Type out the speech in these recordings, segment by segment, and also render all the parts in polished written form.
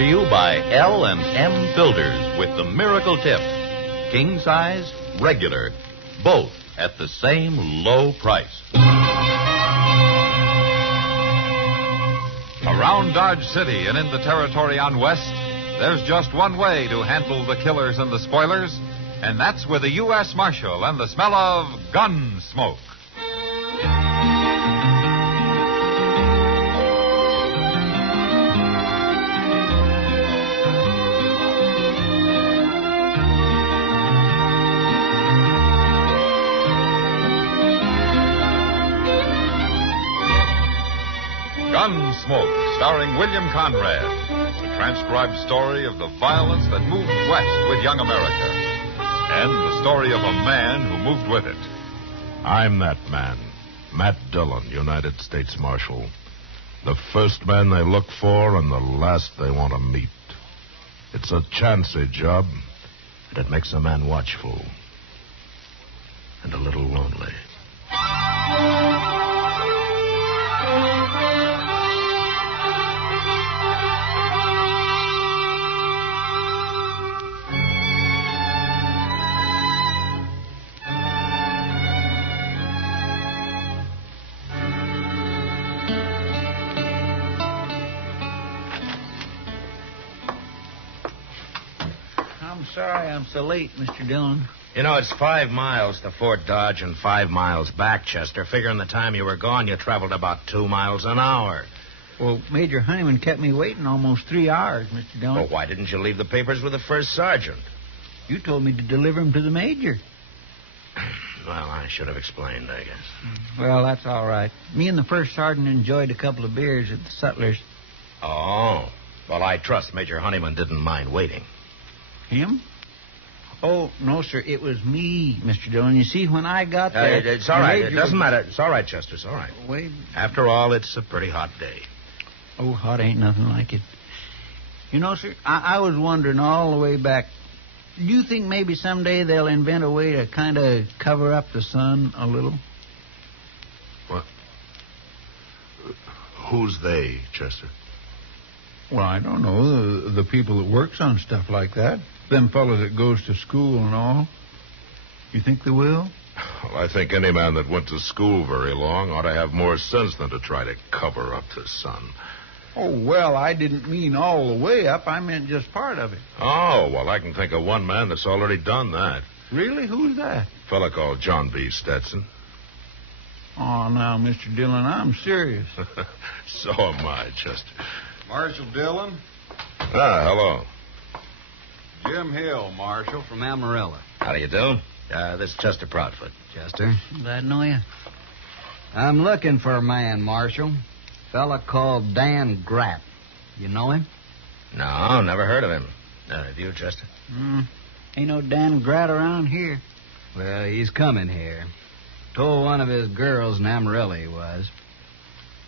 to you by L&M Filters with the miracle tip. King size, regular, both at the same low price. Around Dodge City and in the territory on West, there's just one way to handle the killers and the spoilers, and that's with a U.S. Marshal and the smell of gun smoke. Gunsmoke, starring William Conrad. A transcribed story of the violence that moved west with young America. And the story of a man who moved with it. I'm that man, Matt Dillon, United States Marshal. The first man they look for and the last they want to meet. It's a chancy job, and it makes a man watchful. And a little lonely. Sorry I'm so late, Mr. Dillon. You know, it's 5 miles to Fort Dodge and 5 miles back, Chester. Figuring the time you were gone, you traveled about 2 miles an hour. Well, Major Honeyman kept me waiting almost 3 hours, Mr. Dillon. Well, why didn't you leave the papers with the first sergeant? You told me to deliver them to the Major. Well, I should have explained, I guess. Well, that's all right. Me and the first sergeant enjoyed a couple of beers at the Sutler's. Oh. Well, I trust Major Honeyman didn't mind waiting. Him? Oh, no, sir. It was me, Mr. Dillon. You see, when I got there... It's all right. It doesn't matter. It's all right, Chester. It's all right. Wait. After all, it's a pretty hot day. Oh, hot ain't nothing like it. You know, sir, I was wondering all the way back, do you think maybe someday they'll invent a way to kind of cover up the sun a little? What? Who's they, Chester? Well, I don't know. The people that works on stuff like that. Them fellas that goes to school and all. You think they will? Well, I think any man that went to school very long ought to have more sense than to try to cover up the sun. Oh, well, I didn't mean all the way up. I meant just part of it. Oh, well, I can think of one man that's already done that. Really? Who's that? A fella called John B. Stetson. Oh, now, Mr. Dillon, I'm serious. So am I, Chester. Marshal Dillon? Hello. Jim Hill, Marshal, from Amarillo. How do you do? This is Chester Proudfoot. Chester, Glad to know you. I'm looking for a man, Marshal. Fella called Dan Grapp. You know him? No, never heard of him. Have you, Chester? Ain't no Dan Gratt around here. Well, he's coming here. Told one of his girls in Amarillo he was.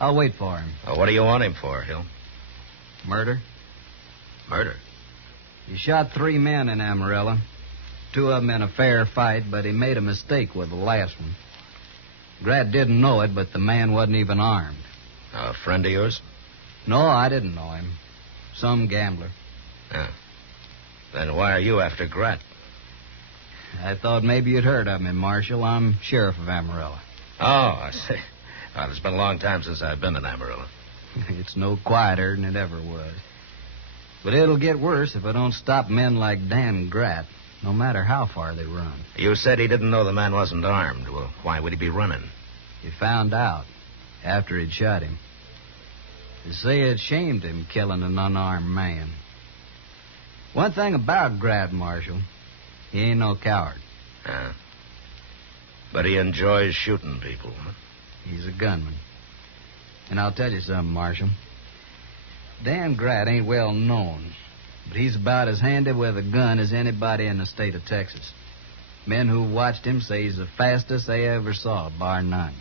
I'll wait for him. What do you want him for, Hill? Murder? Murder? He shot 3 men in Amarillo. 2 of them in a fair fight, but he made a mistake with the last one. Gratt didn't know it, but the man wasn't even armed. A friend of yours? No, I didn't know him. Some gambler. Yeah. Then why are you after Gratt? I thought maybe you'd heard of me, Marshal. I'm sheriff of Amarillo. Oh, I see. Well, it's been a long time since I've been in Amarillo. It's no quieter than it ever was. But it'll get worse if I don't stop men like Dan Gratt, no matter how far they run. You said he didn't know the man wasn't armed. Well, why would he be running? He found out after he'd shot him. They say it shamed him killing an unarmed man. One thing about Gratt, Marshal, he ain't no coward. Yeah. But he enjoys shooting people, huh? He's a gunman. And I'll tell you something, Marshal. Dan Gratt ain't well known, but he's about as handy with a gun as anybody in the state of Texas. Men who watched him say he's the fastest they ever saw, bar none.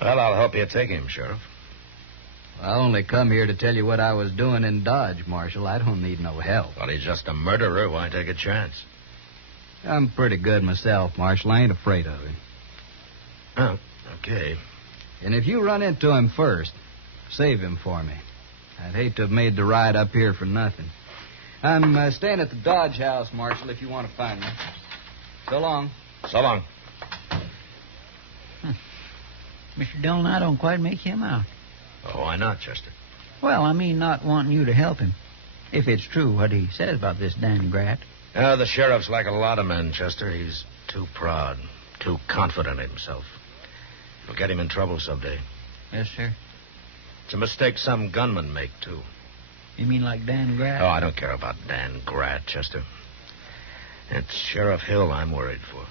Well, I'll help you take him, Sheriff. I only come here to tell you what I was doing in Dodge, Marshal. I don't need no help. Well, he's just a murderer. Why take a chance? I'm pretty good myself, Marshal. I ain't afraid of him. Oh, okay. And if you run into him first, save him for me. I'd hate to have made the ride up here for nothing. I'm staying at the Dodge House, Marshal, if you want to find me. So long. So long. Mr. Dillon, I don't quite make him out. Oh, why not, Chester? Well, I mean not wanting you to help him. If it's true what he says about this Dan Grat. The sheriff's like a lot of men, Chester. He's too proud, too confident in himself. It'll get him in trouble someday. Yes, sir. It's a mistake some gunmen make, too. You mean like Dan Grat? Oh, I don't care about Dan Grat, Chester. It's Sheriff Hill I'm worried for.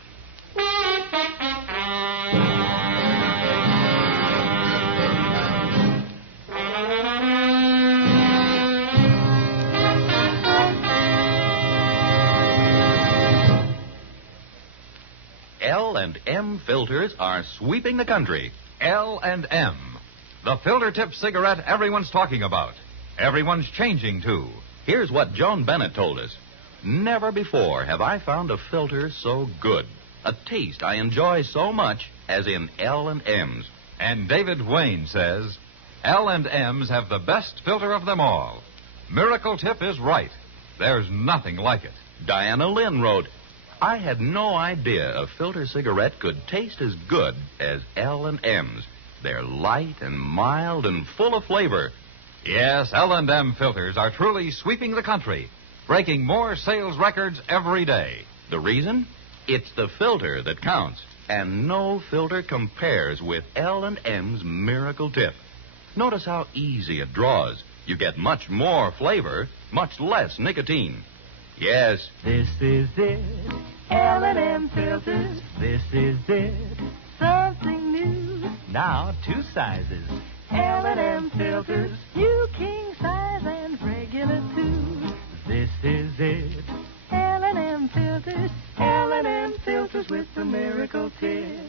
L&M filters are sweeping the country. L&M, the filter tip cigarette everyone's talking about. Everyone's changing to. Here's what Joan Bennett told us. Never before have I found a filter so good, a taste I enjoy so much as in L&M's. And David Wayne says, L&M's have the best filter of them all. Miracle Tip is right. There's nothing like it. Diana Lynn wrote, I had no idea a filter cigarette could taste as good as L&M's. They're light and mild and full of flavor. Yes, L&M filters are truly sweeping the country, breaking more sales records every day. The reason? It's the filter that counts, and no filter compares with L&M's Miracle Tip. Notice how easy it draws. You get much more flavor, much less nicotine. Yes. This is it, L&M filters. This is it, something new. Now 2 sizes. L&M filters, new king size and regular too. This is it, L&M filters. L&M filters with the Miracle Tip.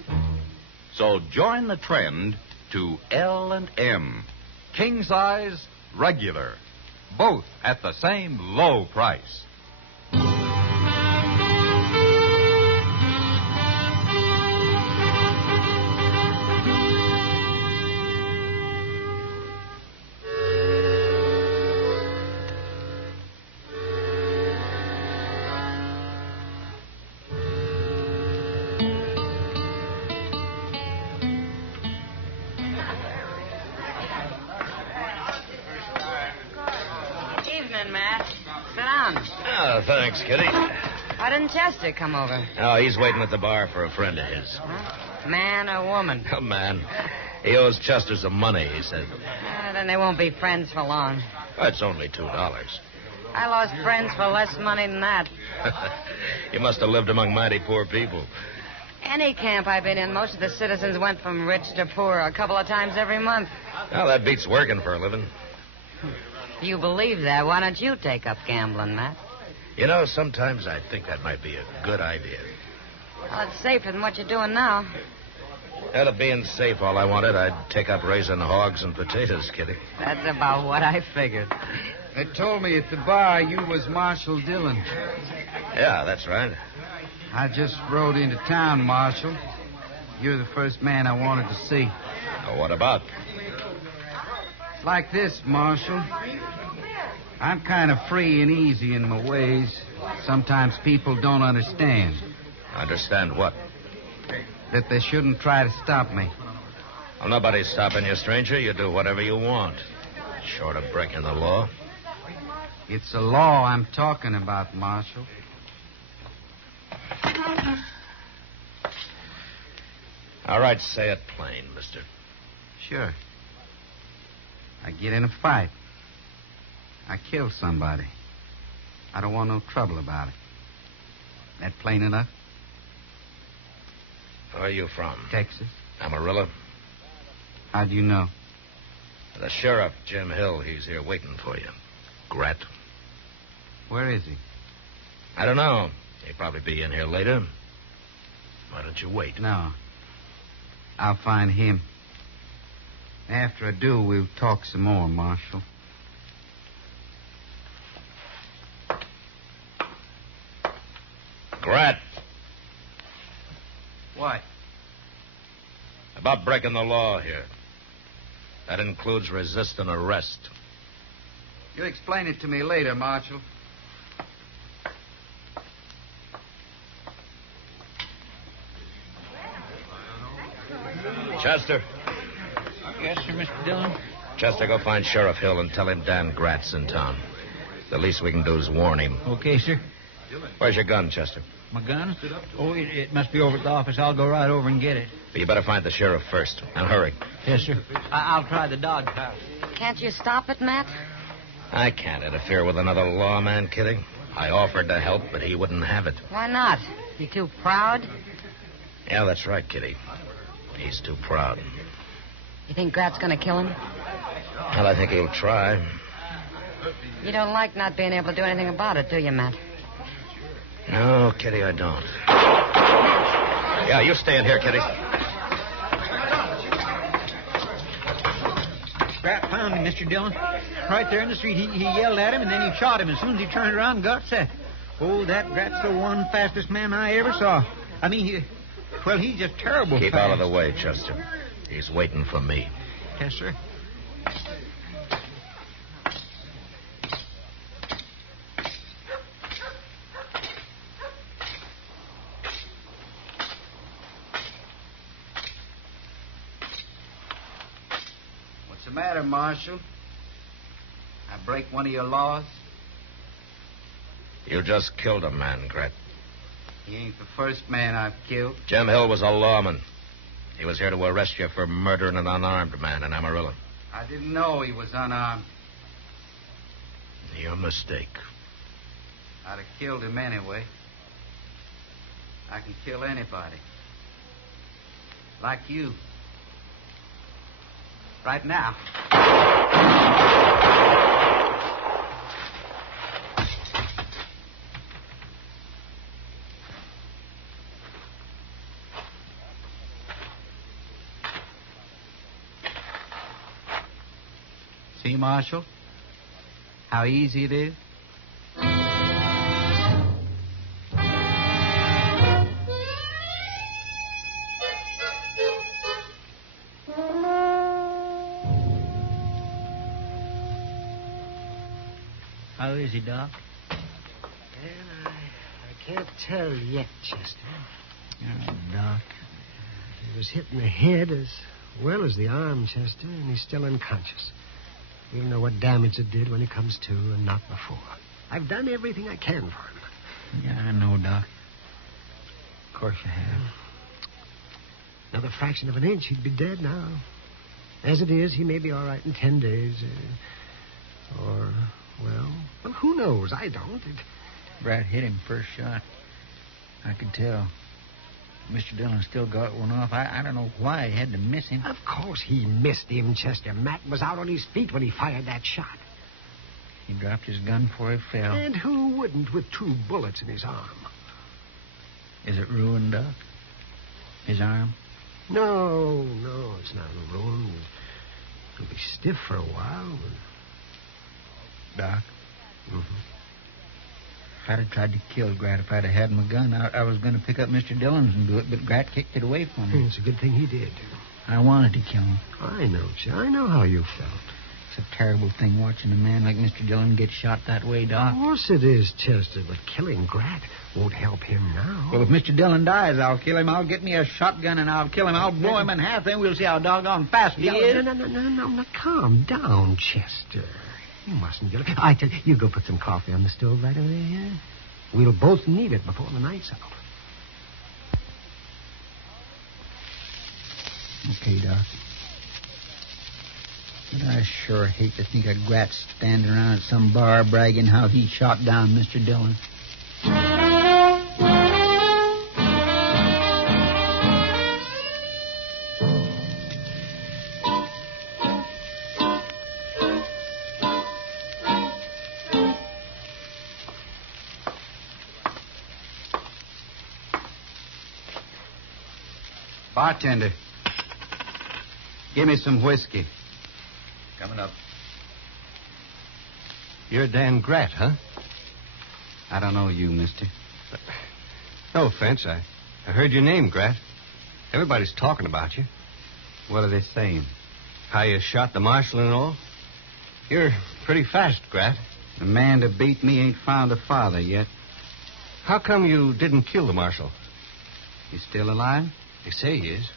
So join the trend to L&M. King size, regular. Both at the same low price. Oh, thanks, Kitty. Why didn't Chester come over? Oh, he's waiting at the bar for a friend of his. Huh? Man or woman? Oh, man. He owes Chester some money, he said. Then they won't be friends for long. That's only $2. I lost friends for less money than that. You must have lived among mighty poor people. Any camp I've been in, most of the citizens went from rich to poor a couple of times every month. Well, that beats working for a living. If you believe that, why don't you take up gambling, Matt? You know, sometimes I think that might be a good idea. Well, it's safer than what you're doing now. Instead of being safe, all I wanted, I'd take up raising hogs and potatoes, Kitty. That's about what I figured. They told me at the bar you was Marshal Dillon. Yeah, that's right. I just rode into town, Marshal. You're the first man I wanted to see. Well, what about? It's like this, Marshal. I'm kind of free and easy in my ways. Sometimes people don't understand. Understand what? That they shouldn't try to stop me. Well, nobody's stopping you, stranger. You do whatever you want. Short of breaking the law. It's the law I'm talking about, Marshal. All right, say it plain, mister. Sure. I get in a fight. I kill somebody. I don't want no trouble about it. That plain enough? Where are you from? Texas. Amarillo? How do you know? The sheriff, Jim Hill, he's here waiting for you. Grat. Where is he? I don't know. He'll probably be in here later. Why don't you wait? No. I'll find him. After I do, we'll talk some more, Marshal. Grat. What? About breaking the law here. That includes resisting arrest. You explain it to me later, Marshal. Chester. Yes, sir, Mr. Dillon. Chester, go find Sheriff Hill and tell him Dan Grat's in town. The least we can do is warn him. Okay, sir. Where's your gun, Chester? My gun? Oh, it must be over at the office. I'll go right over and get it. But you better find the sheriff first. And hurry. Yes, sir. I'll try the dog house. Can't you stop it, Matt? I can't interfere with another lawman, Kitty. I offered to help, but he wouldn't have it. Why not? You too proud? Yeah, that's right, Kitty. He's too proud. You think Grat's gonna kill him? Well, I think he'll try. You don't like not being able to do anything about it, do you, Matt? No, Kitty, I don't. Yeah, you stay in here, Kitty. Grat found him, Mr. Dillon. Right there in the street. He yelled at him, and then he shot him as soon as he turned around and got set. Oh, that Grat's the one fastest man I ever saw. I mean, he's just terrible Keep fast. out of the way, Chester. He's waiting for me. Yes, sir. What's the matter, Marshal? I break one of your laws? You just killed a man, Grat. He ain't the first man I've killed. Jim Hill was a lawman. He was here to arrest you for murdering an unarmed man in Amarillo. I didn't know he was unarmed. Your mistake. I'd have killed him anyway. I can kill anybody. Like you. Right now. See, Marshal? How easy it is? How is he, Doc? Well, I can't tell yet, Chester. Oh, Doc. He was hit in the head as well as the arm, Chester, and he's still unconscious. We don't know what damage it did when he comes to, and not before. I've done everything I can for him. Yeah, I know, Doc. Of course you have. Another fraction of an inch, he'd be dead now. As it is, he may be all right in 10 days. Well, who knows? I don't. Grat hit him first shot. I could tell. Mr. Dillon still got one off. I don't know why he had to miss him. Of course he missed him, Chester. Matt was out on his feet when he fired that shot. He dropped his gun before he fell. And who wouldn't with 2 bullets in his arm? Is it ruined, Doc? His arm? No, it's not ruined. It'll be stiff for a while. Doc? Mm-hmm. If I'd have tried to kill Grat, if I'd have had my gun, I was going to pick up Mr. Dillon's and do it, but Grat kicked it away from me. It's a good thing he did. I wanted to kill him. I know, I know how you felt. It's a terrible thing watching a man like Mr. Dillon get shot that way, Doc. Of course it is, Chester, but killing Grat won't help him now. Well, if Mr. Dillon dies, I'll kill him. I'll get me a shotgun and I'll kill him. I'll blow him in half, then we'll see how doggone fast he is. No, calm down, Chester. You mustn't get it. I tell you, you go put some coffee on the stove right over there, yeah? We'll both need it before the night's out. Okay, Doc. But I sure hate to think of Grat standing around at some bar bragging how he shot down Mr. Dillon. Bartender, give me some whiskey. Coming up. You're Dan Grat, huh? I don't know you, mister. No offense. I heard your name, Grat. Everybody's talking about you. What are they saying? How you shot the marshal and all. You're pretty fast, Grat. The man that beat me ain't found a father yet. How come you didn't kill the marshal? He's still alive? They say he is.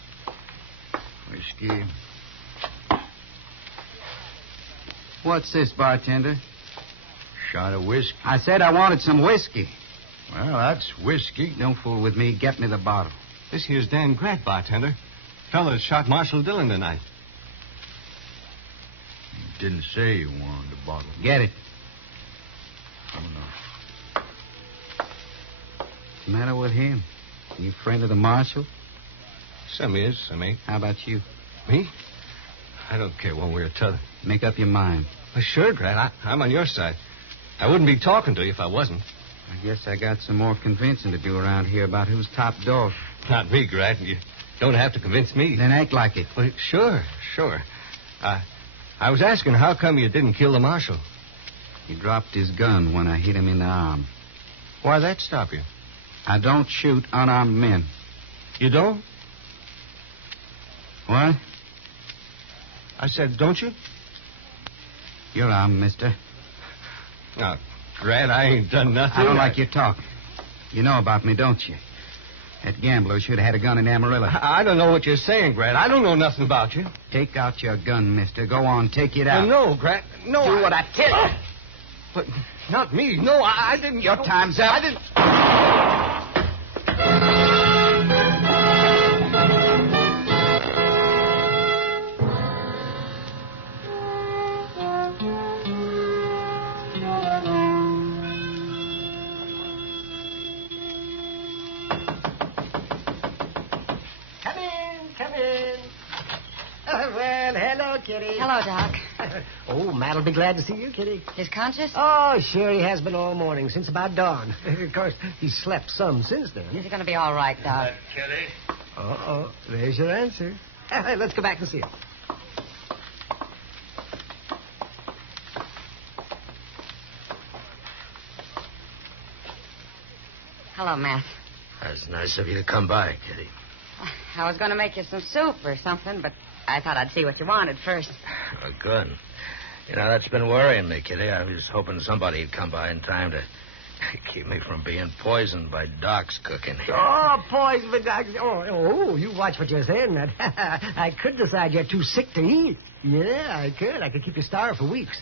Whiskey. What's this, bartender? Shot of whiskey. I said I wanted some whiskey. Well, that's whiskey. Don't fool with me. Get me the bottle. This here's Dan Grant, bartender. Fellow that shot Marshal Dillon tonight. You didn't say you wanted a bottle. Get it. Oh, no. What's the matter with him? You friend of the marshal? Some is, some ain't. How about you? Me? I don't care one way or t'other. Make up your mind. Well, sure, Grant. I'm on your side. I wouldn't be talking to you if I wasn't. I guess I got some more convincing to do around here about who's top dog. Not me, Grant. You don't have to convince me. Then act like it. Well, sure. I was asking how come you didn't kill the marshal? He dropped his gun when I hit him in the arm. Why'd that stop you? I don't shoot unarmed men. You don't? What? I said, don't you? You're armed, mister. Now, Grant, I ain't done nothing. I don't like your talk. You know about me, don't you? That gambler should have had a gun in Amarillo. I don't know what you're saying, Grant. I don't know nothing about you. Take out your gun, mister. Go on, take it out. No, Grant. No. Do what I tell you. But not me. No, I didn't. Your time's up. I didn't. Well, hello, Kitty. Hello, Doc. Oh, Matt'll be glad to see you, Kitty. He's conscious? Oh, sure he has been all morning, since about dawn. Of course, he's slept some since then. Is he going to be all right, Doc? Kitty? Uh-oh, there's your answer. Let's go back and see him. Hello, Matt. That's nice of you to come by, Kitty. I was going to make you some soup or something, but I thought I'd see what you wanted first. Oh, good. You know, that's been worrying me, Kitty. I was hoping somebody'd come by in time to keep me from being poisoned by Doc's cooking here. Oh, poison, but oh, you watch what you're saying, Matt. I could decide you're too sick to eat. Yeah, I could. I could keep you starved for weeks.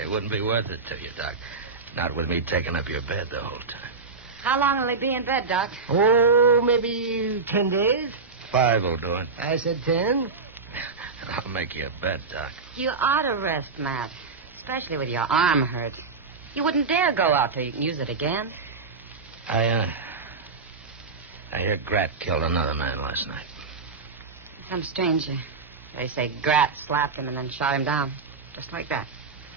It wouldn't be worth it to you, Doc. Not with me taking up your bed the whole time. How long will he be in bed, Doc? Oh, maybe 10 days. 5 will do it. I said 10. I'll make you a bet, Doc. You ought to rest, Matt. Especially with your arm hurt. You wouldn't dare go out till you can use it again. I hear Grat killed another man last night. Some stranger. They say Grat slapped him and then shot him down. Just like that.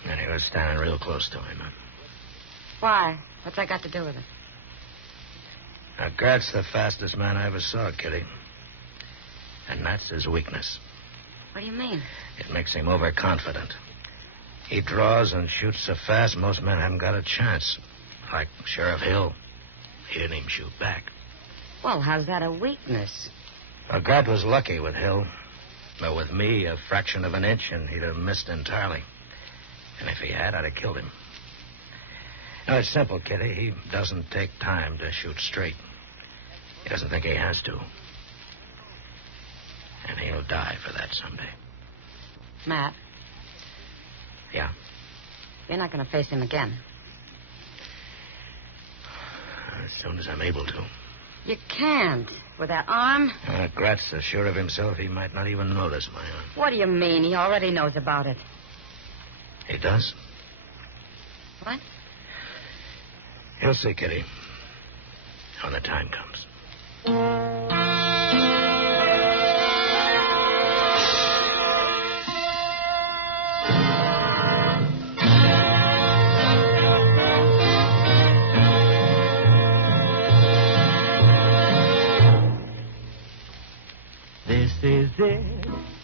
And he was standing real close to him. Why? What's that got to do with it? Now, Grat's the fastest man I ever saw, Kitty. And that's his weakness. What do you mean? It makes him overconfident. He draws and shoots so fast, most men haven't got a chance. Like Sheriff Hill. He didn't even shoot back. Well, how's that a weakness? Well, Grat was lucky with Hill. But with me, a fraction of an inch, and he'd have missed entirely. And if he had, I'd have killed him. No, it's simple, Kitty. He doesn't take time to shoot straight. He doesn't think he has to. And he'll die for that someday. Matt, Yeah? you're not going to face him again. As soon as I'm able to. You can't. With that arm? Grat's so sure of himself he might not even notice my arm. What do you mean? He already knows about it. He does? What? You'll see, Kitty. When the time comes. This is it.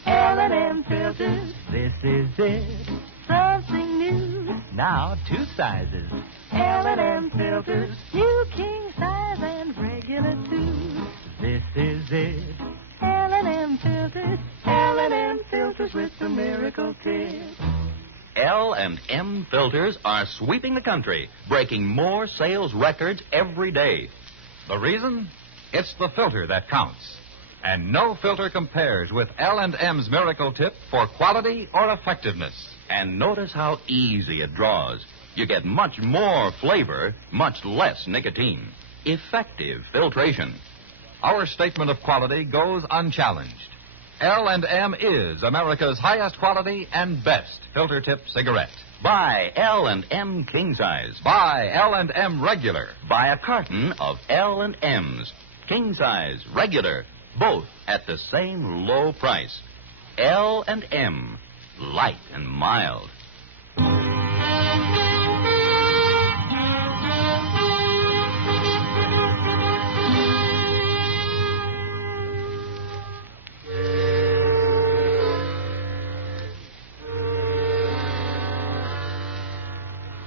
L&M filters. This is it. Something new. Now 2 sizes. L&M filters. New king size and regular too. This is it. L&M filters. L&M filters with the miracle tip. L&M filters are sweeping the country, breaking more sales records every day. The reason? It's the filter that counts. And no filter compares with L&M's Miracle Tip for quality or effectiveness. And notice how easy it draws. You get much more flavor, much less nicotine. Effective filtration. Our statement of quality goes unchallenged. L&M is America's highest quality and best filter tip cigarette. Buy L&M King Size. Buy L&M Regular. Buy a carton of L&M's King Size Regular, both at the same low price. L&M, light and mild.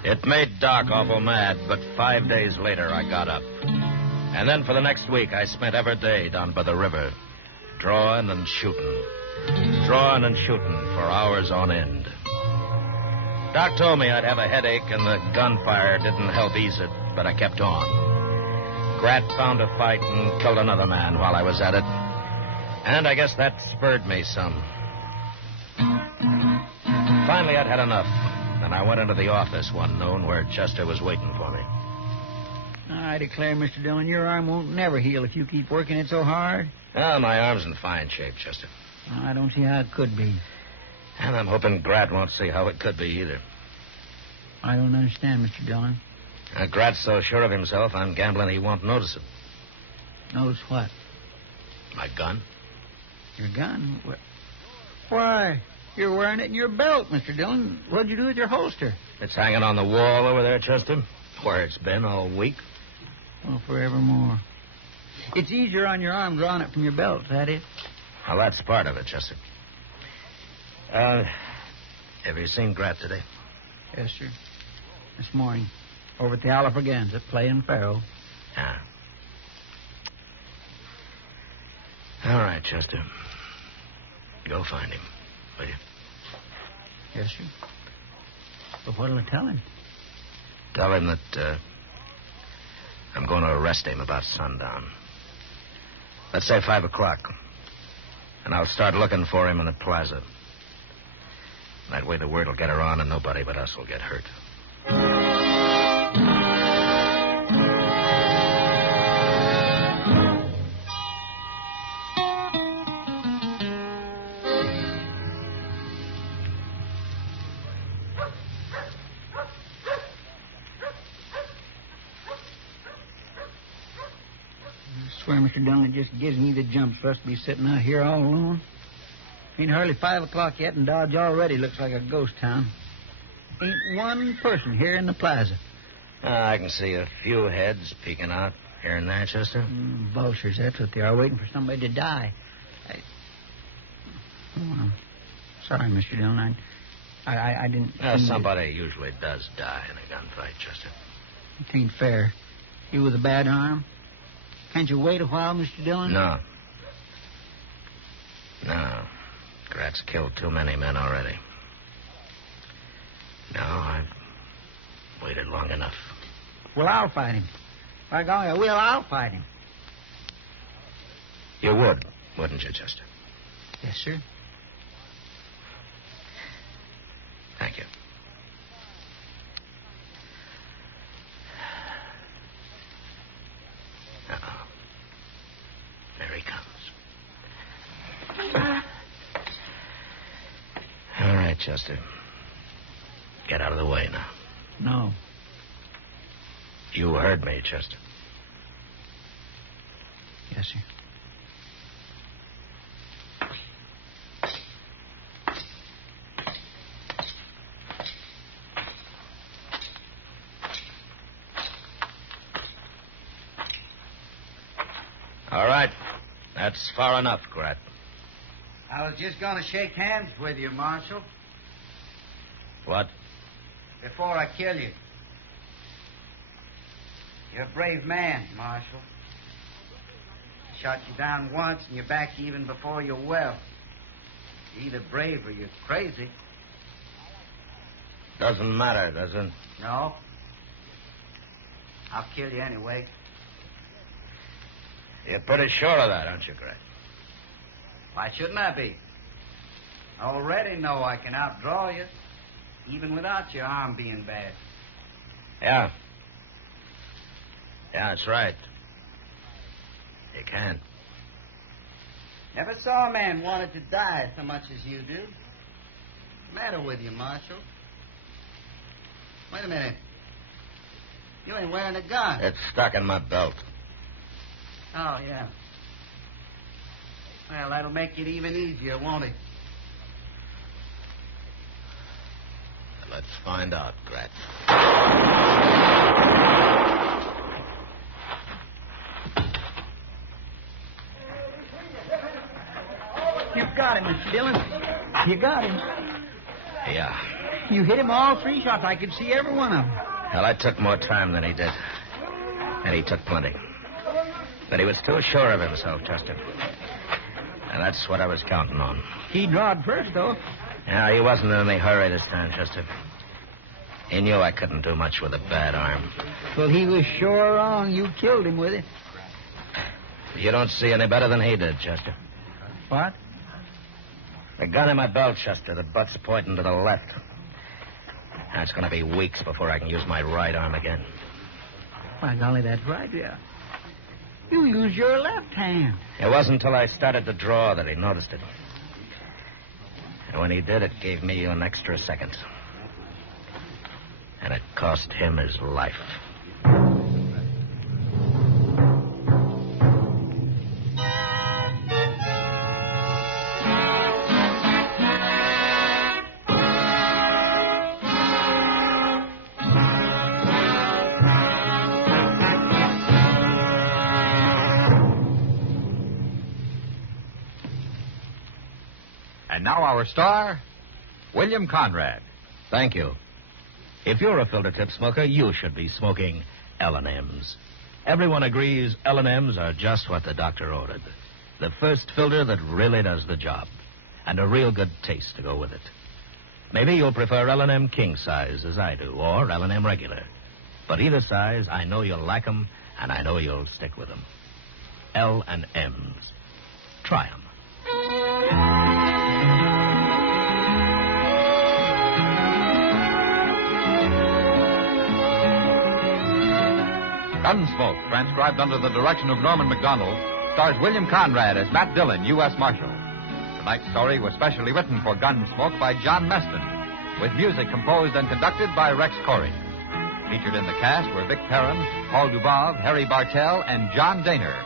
It made Doc awful mad, but 5 days later I got up. And then for the next week I spent every day down by the river, drawing and shooting. Drawing and shooting for hours on end. Doc told me I'd have a headache and the gunfire didn't help ease it, but I kept on. Grat found a fight and killed another man while I was at it. And I guess that spurred me some. Finally, I'd had enough. And I went into the office one noon where Chester was waiting for me. I declare, Mr. Dillon, your arm won't never heal if you keep working it so hard. Well, my arm's in fine shape, Chester. I don't see how it could be. And I'm hoping Grat won't see how it could be either. I don't understand, Mr. Dillon. Grat's so sure of himself, I'm gambling he won't notice it. Notice what? My gun. Your gun? Why, you're wearing it in your belt, Mr. Dillon. What'd you do with your holster? It's hanging on the wall over there, Chester, where it's been all week. Well, forevermore. It's easier on your arm drawing it from your belt, is that it? Well, that's part of it, Chester. Have you seen Grat today? Yes, sir. This morning. Over at the Alafraganza, playing faro. Yeah. All right, Chester. Go find him, will you? Yes, sir. But what'll I tell him? Tell him that I'm going to arrest him about sundown. Let's say 5 o'clock. And I'll start looking for him in the plaza. That way the word will get around and nobody but us will get hurt. I swear, Mr. Dillon, it just gives me the jumps for us to be sitting out here all alone. Ain't hardly 5 o'clock yet, and Dodge already looks like a ghost town. Ain't one person here in the plaza. I can see a few heads peeking out here and there, Chester. Vultures, that's what they are, waiting for somebody to die. I'm sorry, Mr. Dillon. I didn't... somebody usually does die in a gunfight, Chester. It ain't fair. You with a bad arm? Can't you wait a while, Mr. Dillon? No. Grat's killed too many men already. No, I've waited long enough. Well, I'll fight him. By golly, I'll fight him. You would, wouldn't you, Chester? Yes, sir. Thank you. Uh-oh. There he comes. All right, Chester. Get out of the way now. No. You heard me, Chester. Yes, sir. All right. That's far enough, Grat. I was just going to shake hands with you, Marshal, What? before I kill you. You're a brave man, Marshal. Shot you down once and you're back even before you're well. You're either brave or you're crazy. Doesn't matter, does it? No. I'll kill you anyway. You're pretty sure of that, aren't you, Grat? Why shouldn't I be? I already know I can outdraw you, even without your arm being bad. Yeah. Yeah, that's right. You can. Never saw a man wanted to die so much as you do. What's the matter with you, Marshal? Wait a minute. You ain't wearing a gun. It's stuck in my belt. Oh, yeah. Well, that'll make it even easier, won't it? Let's find out, Grat. You got him, Mr. Dillon. You got him. Yeah. You hit him all 3 shots. I could see every one of them. Well, I took more time than he did. And he took plenty. But he was too sure of himself, Chester. And that's what I was counting on. He drawed first, though. Yeah, he wasn't in any hurry this time, Chester. He knew I couldn't do much with a bad arm. Well, he was sure wrong. You killed him with it. You don't see any better than he did, Chester. What? The gun in my belt, Chester. The butt's pointing to the left. Now, it's going to be weeks before I can use my right arm again. By golly, that's right, yeah. You used your left hand. It wasn't until I started to draw that he noticed it. And when he did, it gave me an extra second. And it cost him his life. And now our star, William Conrad. Thank you. If you're a filter tip smoker, you should be smoking L&M's. Everyone agrees L&M's are just what the doctor ordered. The first filter that really does the job. And a real good taste to go with it. Maybe you'll prefer L&M King size, as I do, or L&M regular. But either size, I know you'll like them, and I know you'll stick with them. L&M's. Try them. Gunsmoke, transcribed under the direction of Norman MacDonald, stars William Conrad as Matt Dillon, U.S. Marshal. Tonight's story was specially written for Gunsmoke by John Meston, with music composed and conducted by Rex Corey. Featured in the cast were Vic Perrin, Paul Dubov, Harry Bartell, and John Daner.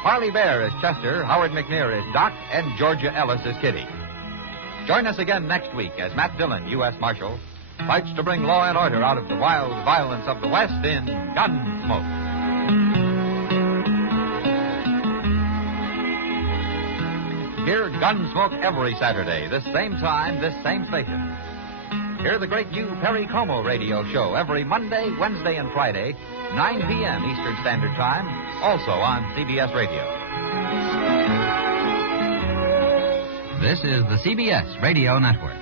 Harley Bear as Chester, Howard McNear as Doc, and Georgia Ellis as Kitty. Join us again next week as Matt Dillon, U.S. Marshal, fights to bring law and order out of the wild violence of the West in Gunsmoke. Hear Gunsmoke every Saturday, this same time, this same station. Hear the great new Perry Como radio show every Monday, Wednesday, and Friday, 9 p.m. Eastern Standard Time, also on CBS Radio. This is the CBS Radio Network.